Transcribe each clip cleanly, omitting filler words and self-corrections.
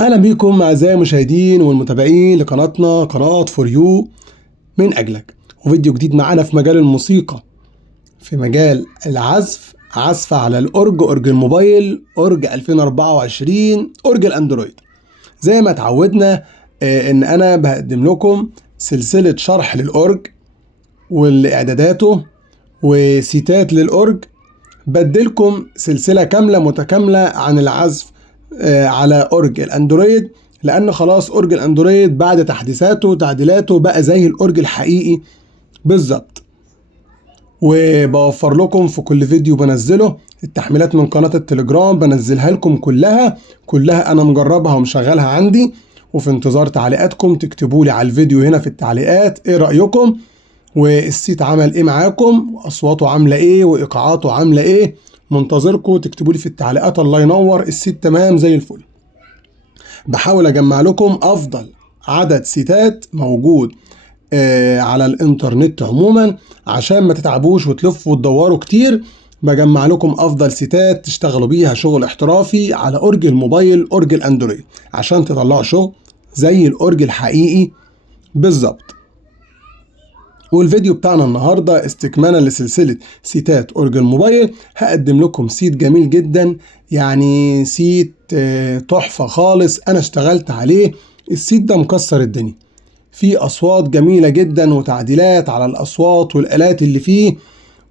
اهلا بيكم اعزائي المشاهدين والمتابعين لقناتنا قناة فور يو من اجلك، وفيديو جديد معانا في مجال الموسيقى، في مجال العزف، عزف على اورج الموبايل، اورج 2024، اورج الاندرويد. زي ما اتعودنا ان انا بقدم لكم سلسلة شرح للاورج والاعداداته وسيتات للاورج. بدلكم سلسلة كاملة متكاملة عن العزف على أورج الأندرويد، لأن خلاص أورج الأندرويد بعد تحديثاته وتعديلاته بقى زي الأورج الحقيقي بالظبط. وبوفر لكم في كل فيديو بنزله التحميلات من قناة التليجرام، بنزلها لكم كلها أنا مجربها ومشغلها عندي، وفي انتظار تعليقاتكم. تكتبوا لي على الفيديو هنا في التعليقات إيه رأيكم، والسيت عمل ايه معاكم، واصواته عامله ايه، وايقاعاته عامله ايه. منتظركم تكتبوا لي في التعليقات. الله ينور، السيت تمام زي الفل. بحاول اجمع لكم افضل عدد سيتات موجود على الانترنت عموما، عشان ما تتعبوش وتلفوا وتدوروا كتير. بجمع لكم افضل سيتات تشتغلوا بيها شغل احترافي على اورج الموبايل، اورج الاندرويد، عشان تطلعوا شغل زي الاورج الحقيقي بالظبط. والفيديو بتاعنا النهاردة استكمالا لسلسلة سيتات أورج الموبايل. هقدم لكم سيت جميل جدا، يعني سيت تحفة خالص. أنا اشتغلت عليه، السيت ده مكسر الدنيا، فيه أصوات جميلة جدا وتعديلات على الأصوات والآلات اللي فيه،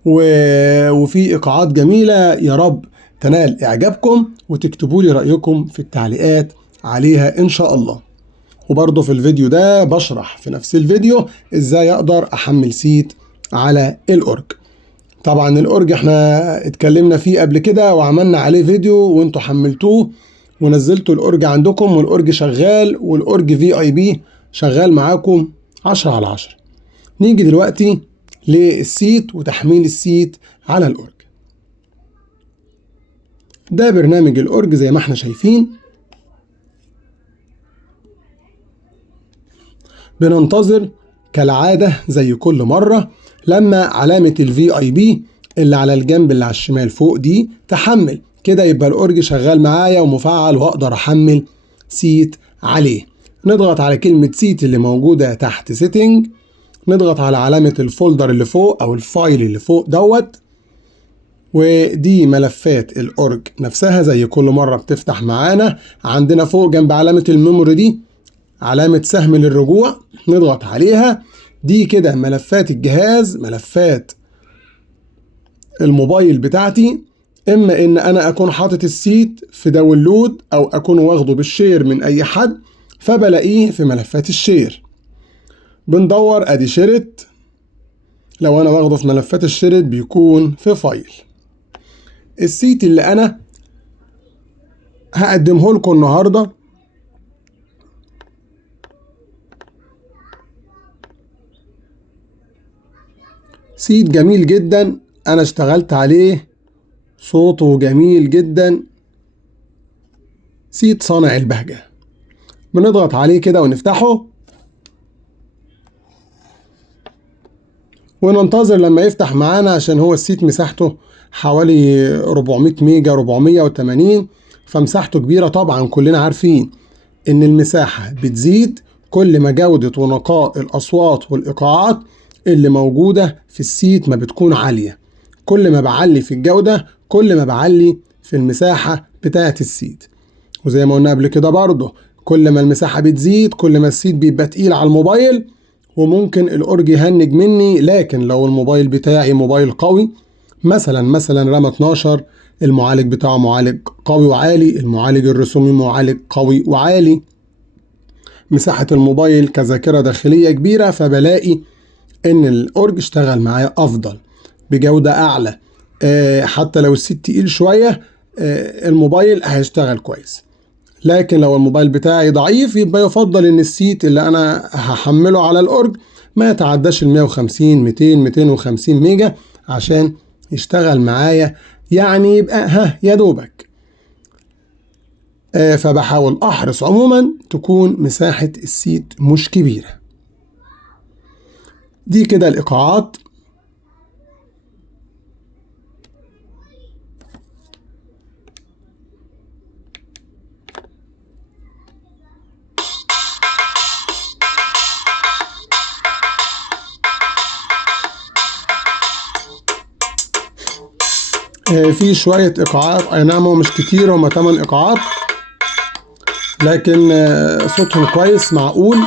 وفي إيقاعات جميلة. يا رب تنال إعجابكم، وتكتبوا لي رأيكم في التعليقات عليها إن شاء الله. وبرضه في الفيديو ده بشرح في نفس الفيديو ازاي اقدر احمل سيت على الاورج. طبعا الاورج احنا اتكلمنا فيه قبل كده وعملنا عليه فيديو، وانتوا حملتوه ونزلتوا الاورج عندكم، والاورج شغال، والاورج في اي بي شغال معاكم 10/10. نيجي دلوقتي للسيت وتحميل السيت على الاورج. ده برنامج الاورج زي ما احنا شايفين. بننتظر كالعادة زي كل مرة لما علامة الفي اي بي اللي على الجنب اللي على الشمال فوق دي تحمل كده، يبقى الاورج شغال معايا ومفعل واقدر احمل سيت عليه. نضغط على كلمة سيت اللي موجودة تحت سيتنج، نضغط على علامة الفولدر اللي فوق او الفايل اللي فوق دوت، ودي ملفات الاورج نفسها زي كل مرة بتفتح معانا. عندنا فوق جنب علامة الميموري دي علامة سهم للرجوع، نضغط عليها. دي كده ملفات الجهاز، ملفات الموبايل بتاعتي. اما ان انا اكون حاطط السيت في داونلود، او اكون واخده بالشير من اي حد، فبلاقيه في ملفات الشير. بندور ادي شيرت، لو انا واخده في ملفات الشيرت بيكون في فايل. السيت اللي انا هقدمه لكم النهارده سيت جميل جدا، انا اشتغلت عليه، صوته جميل جدا، سيت صانع البهجة. بنضغط عليه كده ونفتحه، وننتظر لما يفتح معانا، عشان هو السيت مساحته حوالي 400 ميجا، 480، فمساحته كبيرة. طبعا كلنا عارفين ان المساحة بتزيد كل ما جودة ونقاء الأصوات والإيقاعات اللي موجودة في السيت ما بتكون عالية. كل ما بعلي في الجودة كل ما بعلي في المساحة بتاعة السيت. وزي ما قلنا قبل كده برضه، كل ما المساحة بتزيد كل ما السيت بيبقى تقيل على الموبايل، وممكن الأورج يهنج مني. لكن لو الموبايل بتاعي موبايل قوي، مثلا رام 12، المعالج بتاعه معالج قوي وعالي، المعالج الرسومي معالج قوي وعالي، مساحة الموبايل كذاكرة داخلية كبيرة، فبلاقي ان الأورج اشتغل معايا افضل بجودة اعلى. حتى لو السيت تقيل شوية الموبايل هيشتغل كويس. لكن لو الموبايل بتاعي ضعيف، يبقى يفضل ان السيت اللي انا هحمله على الاورج ما يتعداش ال 150 200 250 ميجا، عشان يشتغل معايا، يعني يبقى يا دوبك. فبحاول احرص عموما تكون مساحة السيت مش كبيرة. دي كده الايقاعات. في شوية إيقاعات، أي نعم هو مش كتير، هما 8 إيقاعات، لكن صوتهم كويس معقول.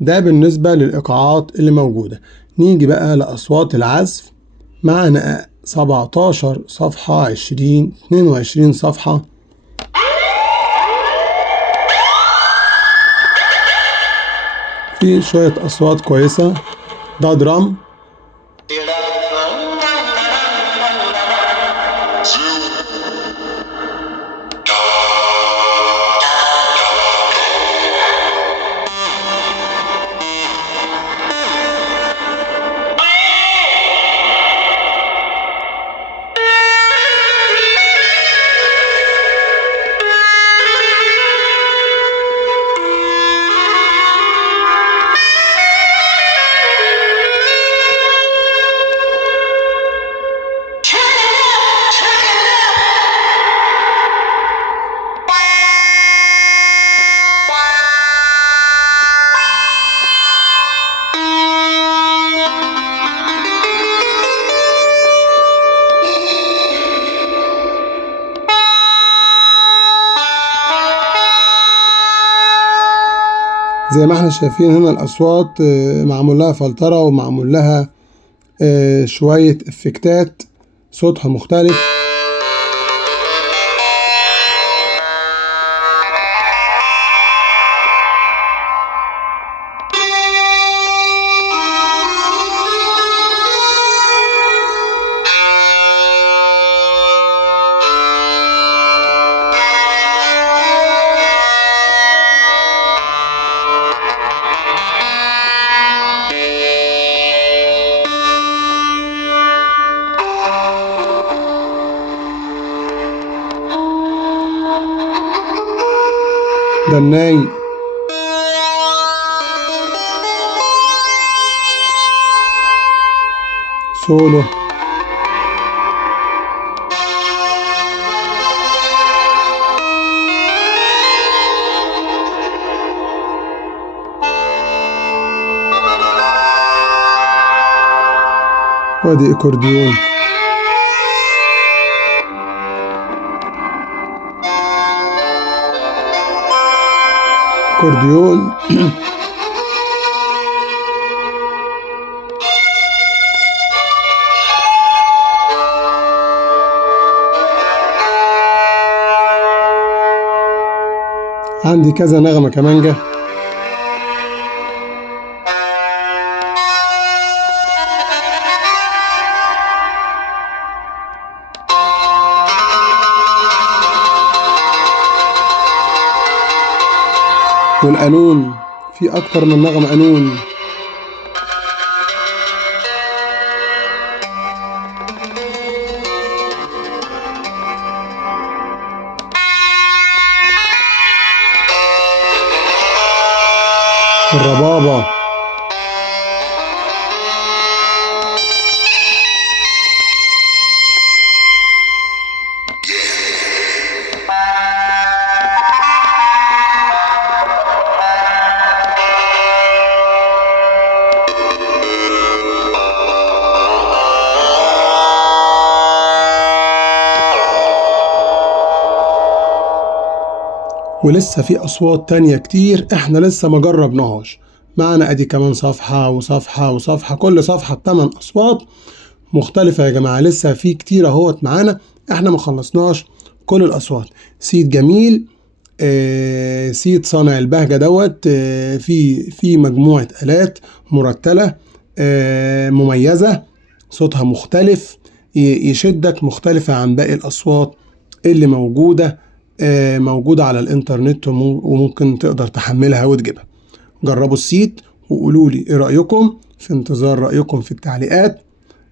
ده بالنسبة للإيقاعات اللي موجودة. نيجي بقى لأصوات العزف. معنا 17 صفحة، 20 22 صفحة. في شوية أصوات كويسة. ده درام. زي ما احنا شايفين هنا الأصوات معمول لها فلترة ومعمول لها شوية افكتات، صوتها مختلف. ده الناي. سولو. وادي اكورديون. اكورديون. عندي كذا نغمة كمانجة. والقانون، في أكتر من نغمة قانون. الربابة. ولسه في أصوات تانية كتير احنا لسه ما جربناهاش. معنا ادي كمان صفحة وصفحة وصفحة، كل صفحة ب8 أصوات مختلفة يا جماعة. لسه في كتير اهوت معانا، احنا ما خلصناش كل الأصوات. سيد جميل، سيد صانع البهجة دوت، في مجموعة آلات مرتلة مميزة، صوتها مختلف يشدك، مختلفة عن باقي الأصوات اللي موجودة على الانترنت، وممكن تقدر تحملها وتجيبها. جربوا السيت وقولوا لي ايه رأيكم، في انتظار رأيكم في التعليقات.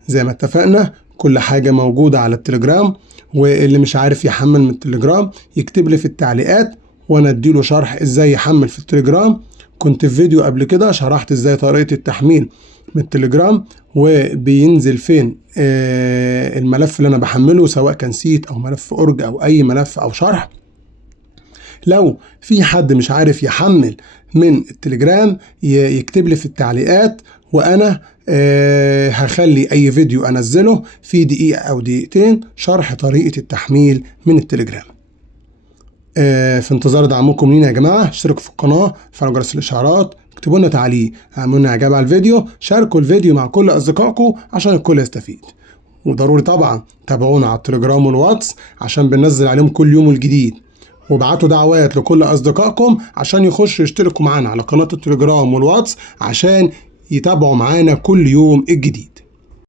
زي ما اتفقنا كل حاجة موجودة على التليجرام، واللي مش عارف يحمل من التليجرام يكتب لي في التعليقات وانا اديله شرح ازاي يحمل في التليجرام. كنت في فيديو قبل كده شرحت ازاي طريقة التحميل من التليجرام، وبينزل فين الملف اللي انا بحمله، سواء كان سيت او ملف اورج او اي ملف او شرح. لو في حد مش عارف يحمل من التليجرام يكتب لي في التعليقات وانا هخلي اي فيديو انزله في دقيقة او دقيقتين شرح طريقة التحميل من التليجرام. في انتظار دعمكم لينا يا جماعة. اشتركوا في القناة، فعلوا جرس الاشعارات، اكتبوا لنا تعليق، اعملوا لنا اعجاب على الفيديو، شاركوا الفيديو مع كل اصدقائكم عشان الكل يستفيد. وضروري طبعا تابعونا على التليجرام والواتس عشان بننزل عليهم كل يوم الجديد. وابعتوا دعوات لكل اصدقائكم عشان يخشوا يشتركوا معانا على قناة التليجرام والواتس عشان يتابعوا معانا كل يوم الجديد.